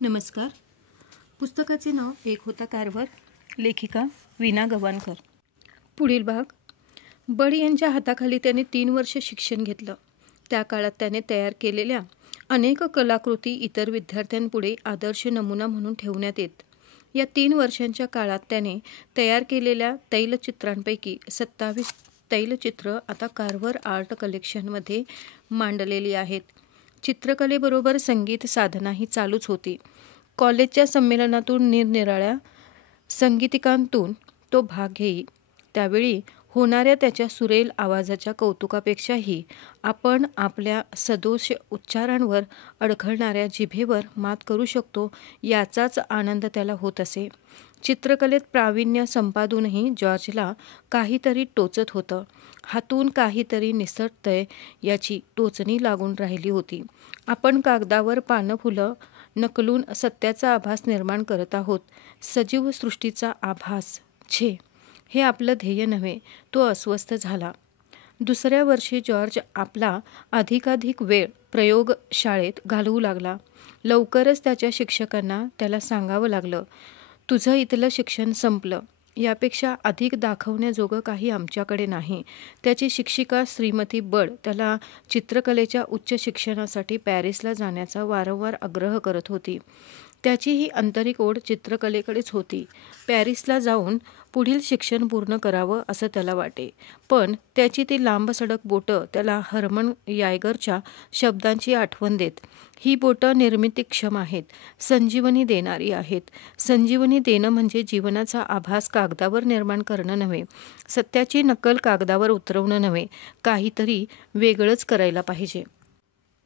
नमस्कार. पुस्तकाचे नाव एक होता कारभार. लेखिका वीणा गवाणकर. पुढील भाग. बड यांच्या हाताखाली त्याने 3 वर्ष शिक्षण घेतलं. त्या काळात त्याने तयार केलेल्या अनेक कलाकृती इतर विद्यार्थ्यांपुढे आदर्श नमुना म्हणून ठेवण्यात येत. या 3 वर्षांच्या काळात त्याने तयार केलेल्या तैलचित्रांपैकी 27 तैलचित्र आता कारभार आर्ट कलेक्शनमध्ये मांडलेली आहेत. चित्रकलेबरोबर संगीत साधनाही चालूच होती. कॉलेजच्या संमेलनातून निरनिराळ्या संगीतिकांतून तो भाग घेई. त्यावेळी होणाऱ्या त्याच्या सुरेल आवाजाच्या कौतुकापेक्षाही आपण आपल्या सदोष उच्चारांवर अडखळणाऱ्या जिभेवर मात करू शकतो याचाच आनंद त्याला होत असे. चित्रकलेत प्रावीण्य संपादूनही जॉर्जला काहीतरी टोचत होतं. हातून काहीतरी निसटतंय याची टोचणी लागून राहिली होती. आपण कागदावर पानं फुलं नकलून सत्याचा आभास निर्माण करत आहोत. सजीव सृष्टीचा आभास. छे, हे आपलं ध्येय नव्हे. तो अस्वस्थ झाला. दुसऱ्या वर्षी जॉर्ज आपला अधिकाधिक वेळ प्रयोगशाळेत घालवू लागला. लवकरच त्याच्या शिक्षकांना त्याला सांगावं लागलं, तुझं इथलं शिक्षण संपलं. यापेक्षा अधिक दाखवण्याजोगं काही आमच्याकडे नाही. त्याची शिक्षिका श्रीमती बड त्याला चित्रकलेच्या उच्च शिक्षणासाठी पॅरिसला जाण्याचा वारंवार आग्रह करत होती. त्याची ही आंतरिक ओढ चित्रकलेकडेच होती. पॅरिसला जाऊन पुढील शिक्षण पूर्ण करावं असं त्याला वाटे. पण त्याची ती लांबसडक बोटं त्याला हर्मन यायगरच्या शब्दांची आठवण देत. ही बोटं निर्मितीक्षम आहेत, संजीवनी देणारी आहेत. संजीवनी देणं म्हणजे जीवनाचा आभास कागदावर निर्माण करणं नव्हे, सत्याची नकल कागदावर उतरवणं नव्हे, काहीतरी वेगळंच करायला पाहिजे.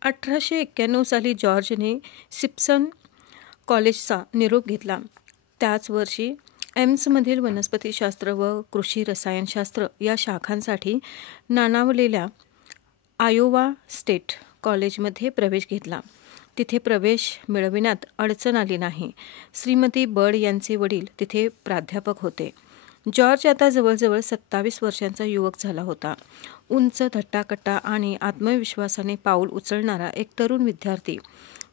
1891 साली जॉर्जने सिप्सन कॉलेजचा निरोप घेतला. त्याच वर्षी एम्समधील वनस्पतीशास्त्र व कृषी रसायनशास्त्र या शाखांसाठी नाणावलेल्या आयोवा स्टेट कॉलेजमध्ये प्रवेश घेतला. तिथे प्रवेश मिळविण्यात अडचण आली नाही. श्रीमती बड यांचे वडील तिथे प्राध्यापक होते. जॉर्ज आता जवळजवळ 27 वर्षांचा युवक झाला होता. उंच, धट्टाकट्टा आणि आत्मविश्वासाने पाऊल उचलणारा एक तरुण विद्यार्थी.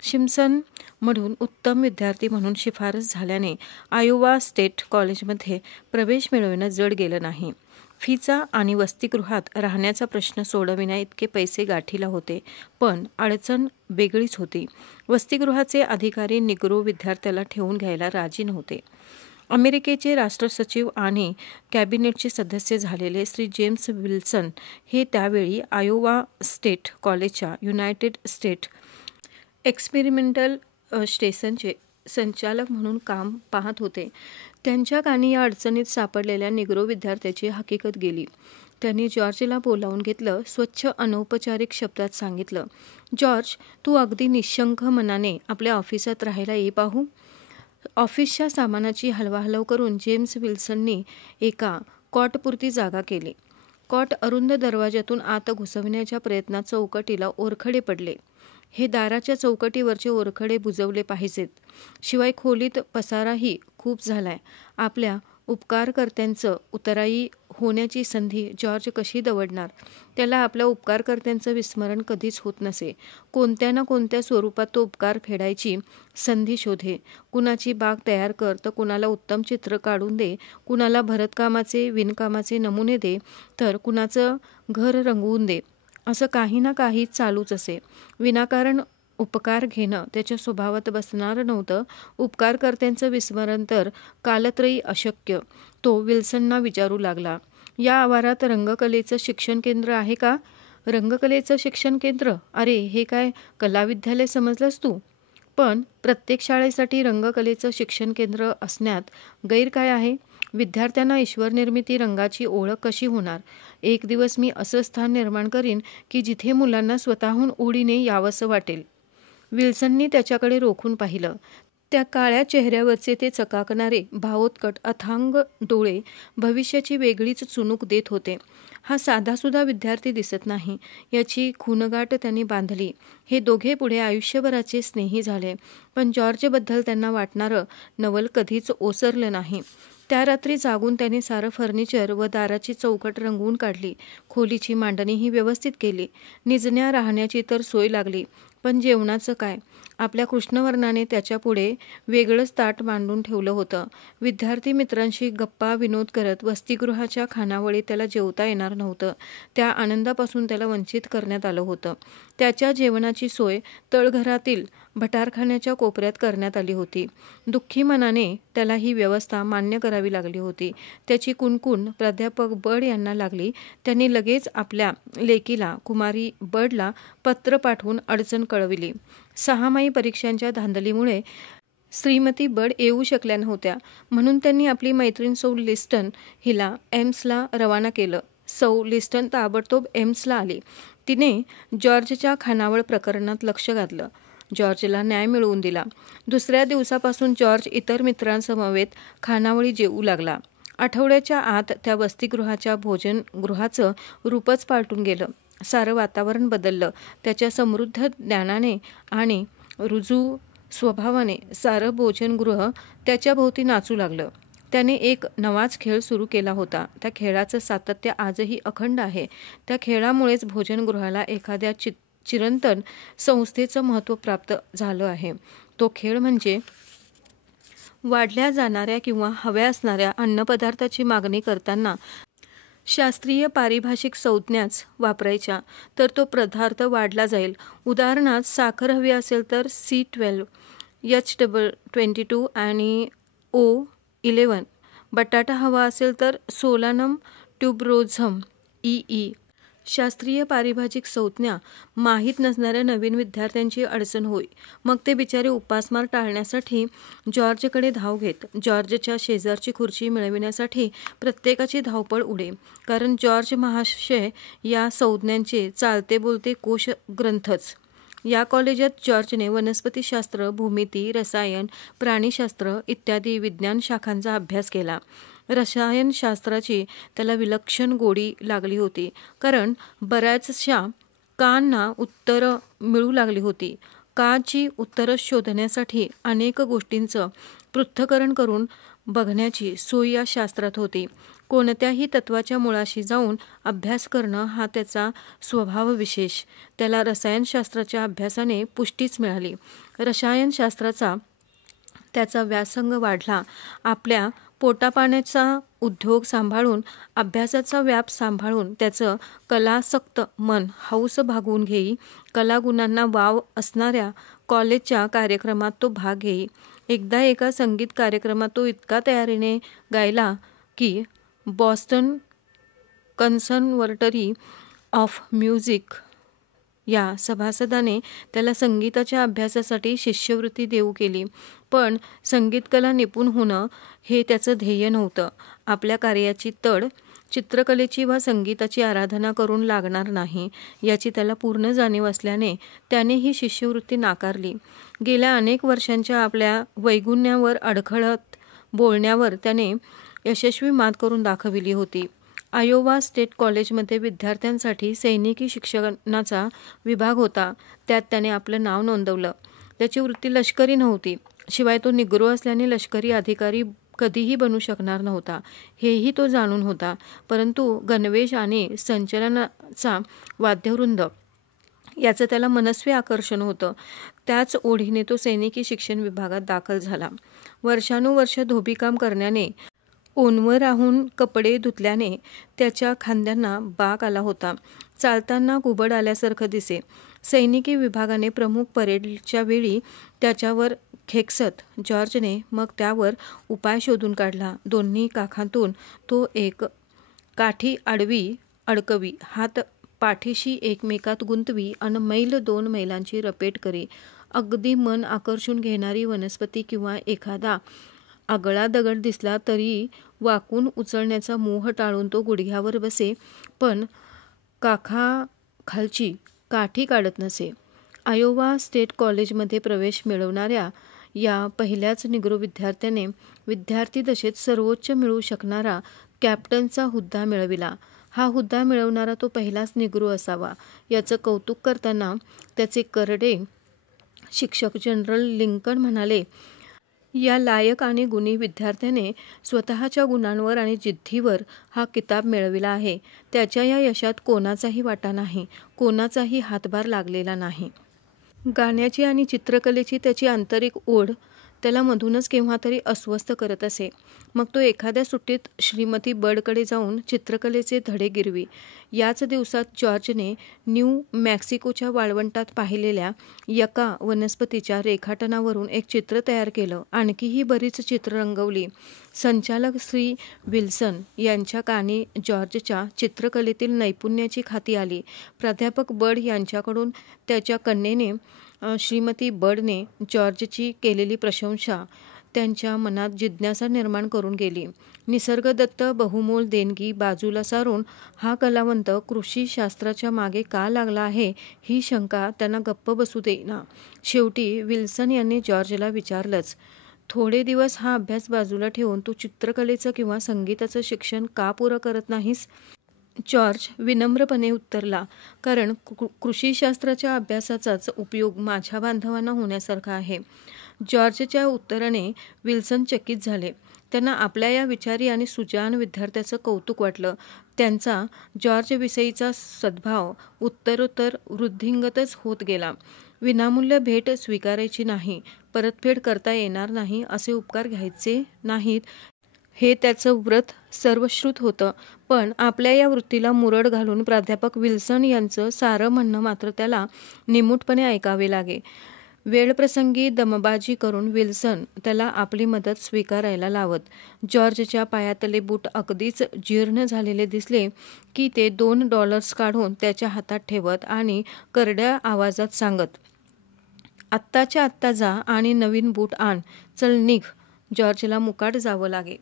सिम्सन मधून उत्तम विद्यार्थी म्हणून शिफारस झाल्याने आयोवा स्टेट कॉलेजमध्ये प्रवेश मिळविणं जड गेलं नाही. फीचा आणि वसतिगृहात राहण्याचा प्रश्न सोडविण्या इतके पैसे गाठीला होते. पण अडचण वेगळीच होती. वसतिगृहाचे अधिकारी निग्रो विद्यार्थ्याला ठेवून घ्यायला राजी नव्हते. अमेरिकेचे राष्ट्रसचिव आणि कॅबिनेटचे सदस्य झालेले श्री जेम्स विल्सन हे त्यावेळी आयोवा स्टेट कॉलेजच्या युनायटेड स्टेट एक्सपेरिमेंटल स्टेशनचे संचालक म्हणून काम पाहत होते. त्यांच्या कानी या अडचणीत सापडलेल्या निग्रो विद्यार्थ्याची हकीकत गेली. त्यांनी जॉर्जला बोलावून घेतलं. स्वच्छ अनौपचारिक शब्दात सांगितलं, जॉर्ज, तू अगदी निशंक मनाने आपल्या ऑफिसात राहायला ये पाहू. ऑफिसच्या सामानाची हलवाहलव करून जेम्स विल्सननी एका कॉटपुरती जागा केली. कॉट अरुंद दरवाजातून आत घुसवण्याच्या प्रयत्नात चौकटीला ओरखडे पडले. हे दाराच्या चौकटीवरचे ओरखडे बुजवले पाहिजेत. शिवाय खोलीत पसाराही खूप झालाय. आपल्या उपकारकर्त्यांचं उतराई होण्याची संधी जॉर्ज कशी दवडणार? त्याला आपल्या उपकारकर्त्यांचं विस्मरण कधीच होत नसे. कोणत्या ना कोणत्या स्वरूपात तो उपकार फेडायची संधी शोधे. कुणाची बाग तयार कर, तर कुणाला उत्तम चित्र काढून दे, कुणाला भरतकामाचे विणकामाचे नमुने दे, तर कुणाचं घर रंगवून दे. असं काही ना काही चालूच असे. विनाकारण उपकार घेणं त्याच्या स्वभावात बसणार नव्हतं. उपकारकर्त्यांचं विस्मरण तर कालत्रयी अशक्य. तो विल्सनना विचारू लागला, या आवारात रंगकलेचं शिक्षण केंद्र आहे का? रंगकलेचं शिक्षण केंद्र? अरे, हे काय कलाविद्यालय समजलंस तू? पण प्रत्येक शाळेसाठी रंगकलेचं शिक्षण केंद्र असण्यात गैर काय आहे? विद्यार्थ्यांना ईश्वरनिर्मिती रंगाची ओळख कशी होणार? एक दिवस मी असं स्थान निर्माण करीन की जिथे मुलांना स्वतःहून ओढीने यावंसं वाटेल. विल्सननी त्याच्याकडे रोखून पाहिलं. त्या काळ्या चेहऱ्यावरचे ते चकाकणारे भावोत्कट अथांग डोळे भविष्याची वेगळीच चुणूक देत होते. हा साधासुधा विद्यार्थी दिसत नाही याची खूणगाठ त्यांनी बांधली. हे दोघे पुढे आयुष्यभराचे स्नेही झाले. पण जॉर्जबद्दल त्यांना वाटणारं नवल कधीच ओसरलं नाही. त्या रात्री जागून त्याने सारं फर्निचर व दाराची चौकट रंगवून काढली. खोलीची मांडणीही व्यवस्थित केली. निजण्या राहण्याची तर सोय लागली. पण जेवणाचं काय? आपल्या कृष्णवर्णाने त्याच्यापुढे वेगळंच ताट मांडून ठेवलं होतं. विद्यार्थी मित्रांशी गप्पा विनोद करत वसतिगृहाच्या खानावळीत त्याला जेवता येणार नव्हतं. त्या आनंदापासून त्याला वंचित करण्यात आलं होतं. त्याच्या जेवणाची सोय तळघरातील भटारखान्याच्या कोपऱ्यात करण्यात आली होती. दुःखी मनाने त्याला ही व्यवस्था मान्य करावी लागली होती. त्याची कुणकुण प्राध्यापक बड यांना लागली. त्यांनी लगेच आपल्या लेकीला कुमारी बडला पत्र पाठवून अडचण कळविली. 6 माही परीक्षांच्या धांदलीमुळे श्रीमती बड येऊ शकल्या नव्हत्या, म्हणून त्यांनी आपली मैत्रीण सौ लिस्टन हिला एम्सला रवाना केलं. सौ लिस्टन ताबडतोब एम्सला आली. तिने जॉर्जच्या खानावळ प्रकरणात लक्ष घातलं. जॉर्जला न्याय मिळवून दिला. दुसऱ्या दिवसापासून जॉर्ज इतर मित्रांसमवेत खानावळी जेवू लागला. आठवड्याच्या आत त्या वसतिगृहाच्या भोजनगृहाचं रूपच पालटून गेलं. सारं वातावरण बदललं. त्याच्या समृद्ध ज्ञानाने आणि रुजू स्वभावाने सारं भोजनगृह त्याच्या भोवती नाचू लागलं. त्याने एक नवाच खेळ सुरू केला होता. त्या खेळाचं सातत्य आजही अखंड आहे. त्या खेळामुळेच भोजनगृहाला एखाद्या चिरंतन संस्थेचं महत्त्व प्राप्त झालं आहे. तो खेळ म्हणजे वाढल्या जाणाऱ्या किंवा हव्या असणाऱ्या अन्नपदार्थाची मागणी करताना शास्त्रीय पारिभाषिक संज्ञाच वापरायच्या, तर तो पदार्थ वाढला जाईल. उदाहरणार्थ, साखर हवी असेल तर C12, H22 आणि O11. बटाटा हवा असेल तर सोलानम ट्युबरोझम EE. शास्त्रीय पारिभाषिक संज्ञा माहीत नसणाऱ्या नवीन विद्यार्थ्यांची अडचण होई. मग ते बिचारे उपासमार टाळण्यासाठी जॉर्जकडे धाव घेत. जॉर्जच्या शेजारची खुर्ची मिळविण्यासाठी प्रत्येकाची धावपळ उडे, कारण जॉर्ज महाशय या संज्ञांचे चालते बोलते कोश ग्रंथच. या कॉलेजात जॉर्जने वनस्पतीशास्त्र, भूमिती, रसायन, प्राणीशास्त्र इत्यादी विज्ञान शाखांचा अभ्यास केला. रसायनशास्त्राची त्याला विलक्षण गोडी लागली होती, कारण बऱ्याचशा कांना उत्तरं मिळू लागली होती. काची उत्तरं शोधण्यासाठी अनेक गोष्टींचं पृथक्करण करून बघण्याची सोय या शास्त्रात होती. कोणत्याही तत्वाच्या मुळाशी जाऊन अभ्यास करणं हा त्याचा स्वभावविशेष. त्याला रसायनशास्त्राच्या अभ्यासाने पुष्टीच मिळाली. रसायनशास्त्राचा त्याचा व्यासंग वाढला. आपल्या पोटापाण्याचा उद्योग सांभाळून, अभ्यासाचा व्याप सांभाळून त्याचं कलासक्त मन हौस भागवून घेई. कलागुणांना वाव असणाऱ्या कॉलेजच्या कार्यक्रमात तो भाग घेई. एकदा एका संगीत कार्यक्रमात तो इतका तयारीने गायला की बॉस्टन कन्सर्व्हटरी ऑफ म्युझिक या सभासदाने त्याला संगीताच्या अभ्यासासाठी शिष्यवृत्ती देऊ केली. पण संगीतकला निपुण होणं हे त्याचं ध्येय नव्हतं. आपल्या कार्याची तड चित्रकलेची वा संगीताची आराधना करून लागणार नाही याची त्याला पूर्ण जाणीव असल्याने त्याने ही शिष्यवृत्ती नाकारली. गेल्या अनेक वर्षांच्या आपल्या वैगुण्यावर अडखळत बोलण्यावर त्याने यशस्वी मात करून दाखविली होती. आयोवा स्टेट कॉलेजमध्ये विद्यार्थ्यांसाठी सैनिकी शिक्षणाचा विभाग होता. त्यात त्याने आपलं नाव नोंदवलं. त्याची वृत्ती लष्करी नव्हती. शिवाय तो निग्रो असल्याने लष्करी अधिकारी कधीही बनू शकणार नव्हता, हेही तो जाणून होता. परंतु गणवेश आणि संचलनाचा वाद्यवृंद याचं त्याला मनस्वी आकर्षण होतं. त्याच ओढीने तो सैनिकी शिक्षण विभागात दाखल झाला. वर्षानुवर्ष धोबीकाम करण्याने, ओनवर राहून कपडे धुतल्याने त्याच्या खांद्यांना बाक आला होता. चालताना कुबड आल्यासारखं दिसे. सैनिकी विभागाने प्रमुख परेडच्या वेळी त्याच्यावर खेकसत जॉर्जने मग त्यावर उपाय शोधून काढला. दोन्ही काखातून तो एक काठी आडवी अडकवी, हात पाठीशी एकमेकात गुंतवी अन मैल 2 मैलांची रपेट करी. अगदी मन आकर्षून घेणारी वनस्पती किंवा एखादा आगळा दगड दिसला तरी वाकून उचलण्याचा मोह टाळून तो गुडघ्यावर बसे, पण काखाखालची काठी काढत नसे. आयोवा स्टेट कॉलेजमध्ये प्रवेश मिळवणाऱ्या या पहिल्याच निग्रो विद्यार्थ्याने विद्यार्थी दशेत सर्वोच्च मिळवू शकणारा कॅप्टनचा हुद्दा मिळविला. हा हुद्दा मिळवणारा तो पहिलाच निग्रो असावा याचं कौतुक करताना त्याचे करडे शिक्षक जनरल लिंकन म्हणाले, या लायक आणि गुणी विद्यार्थ्याने स्वतःच्या गुणांवर आणि जिद्दीवर हा किताब मिळविला आहे. त्याच्या या यशात कोणाचाही वाटा नाही, कोणाचाही हातभार लागलेला नाही. गाण्याची आणि चित्रकलेची त्याची आंतरिक ओढ त्याला मधूनच केव्हा तरी अस्वस्थ करत असे. मग तो एखाद्या सुट्टीत श्रीमती बर्डकडे जाऊन चित्रकलेचे धडे गिरवी. याच दिवसात जॉर्जने न्यू मॅक्सिकोच्या वाळवंटात पाहिलेल्या यका वनस्पतीच्या रेखाटनावरून एक चित्र तयार केलं. आणखीही बरीच चित्र रंगवली. संचालक श्री विल्सन यांच्या कानी जॉर्जच्या चित्रकलेतील नैपुण्याची खाती आली. प्राध्यापक बर्ड यांच्याकडून त्याच्या कन्येने श्रीमती बर्डने जॉर्जची केलेली प्रशंसा त्यांच्या मनात जिज्ञासा निर्माण करून गेली. निसर्गदत्त बहुमोल देणगी बाजूला सारून हा कलावंत कृषीशास्त्राच्या मागे का लागला आहे ही शंका त्यांना गप्प बसू देईना. शेवटी विल्सन यांनी जॉर्जला विचारलंच, थोडे दिवस हा अभ्यास बाजूला ठेवून तू चित्रकलेचं किंवा संगीताचं शिक्षण का पुरं करत नाहीस? जॉर्ज विनम्रपणे उत्तरला, कारण कृषीशास्त्राच्या अभ्यासाचाच उपयोग माझ्या बांधवांना होण्यासारखा आहे. जॉर्जच्या उत्तराने विल्सन चकित झाले. त्यांना आपल्या या विचारी आणि सुजाण विद्यार्थ्याचं कौतुक वाटलं. त्यांचा जॉर्जविषयीचा सद्भाव उत्तरोत्तर वृद्धिंगतच होत गेला. विनामूल्य भेट स्वीकारायची नाही, परतफेड करता येणार नाही असे उपकार घ्यायचे नाहीत हे त्याचं व्रत सर्वश्रुत होतं. पण आपल्या या वृत्तीला मुरड घालून प्राध्यापक विल्सन यांचं सारं म्हणणं मात्र त्याला निमूटपणे ऐकावे लागे. वेळप्रसंगी दमबाजी करून विल्सन त्याला आपली मदत स्वीकारायला लावत. जॉर्जच्या पायातले बूट अगदीच जीर्ण झालेले दिसले की ते $2 काढून त्याच्या हातात ठेवत आणि करड्या आवाजात सांगत, आत्ताच्या आत्ता जा आणि नवीन बूट आण, चल निघ. जॉर्जला मुकाट जावं लागे.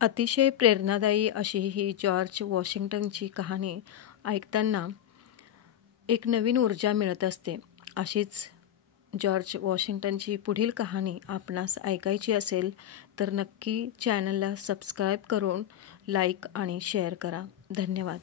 अतिशय प्रेरणादायी अशी ही जॉर्ज वॉशिंग्टनची कहाणी ऐकताना एक नवीन ऊर्जा मिळत असते. अशीच जॉर्ज वॉशिंग्टनची पुढील कहाणी आपणास ऐकायची असेल तर नक्की चॅनलला सबस्क्राईब करून लाईक आणि शेअर करा. धन्यवाद.